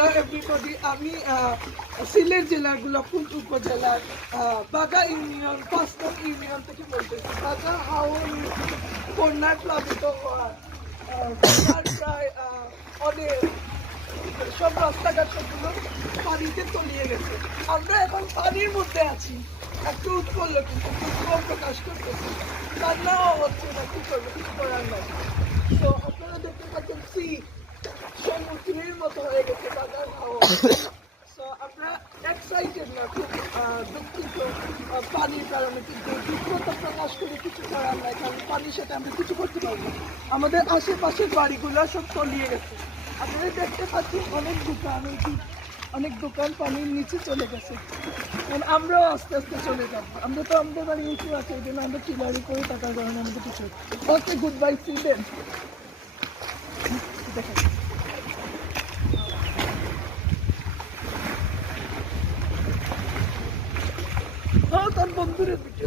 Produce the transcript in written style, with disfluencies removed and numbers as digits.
Everybody, আমি সিলেট জেলার গোলাপপুর উপজেলার বাগা ইউনিয়ন ৫ নং ইউনিয়ন থেকে বলতেছি। বাগা হাওর বন্যায় প্লাবিত হওয়ার প্রায় অনেক সব রাস্তাঘাট সবগুলো পানিতে তলিয়ে গেছে। আমরা এখন পানির মধ্যে আছি, একটু উৎফুল্ল কিন্তু দুঃখ প্রকাশ করতেছি, কান্নাও হচ্ছে না, কি করবো, কিছু করার নাই। তো আপনারা দেখতে পাচ্ছেন সমুদ্রের মতো হয়ে গেছে বাগান হাওয়া। সো আমরা এক্সাইটেড না, খুব দুঃখিত পানির কারণে, কিন্তু দুঃখতা প্রকাশ করে কিছু করার নাই, কারণ পানির সাথে আমরা কিছু করতে পারবো। আমাদের আশেপাশের বাড়িগুলো সব তলিয়ে গেছে। আপনারা দেখতে পাচ্ছেন অনেক দোকান পানির নিচে চলে গেছে। আমরাও আস্তে আস্তে চলে যাবো। আমরা তো আমাদের বাড়ি উঁচু আছে, এই জন্য আমরা চিলারি করে টাকার কারণে আমাদের কিছু। ওকে, গুড বাই, সি দেন। দেখেন তার বন্ধুরের দিকে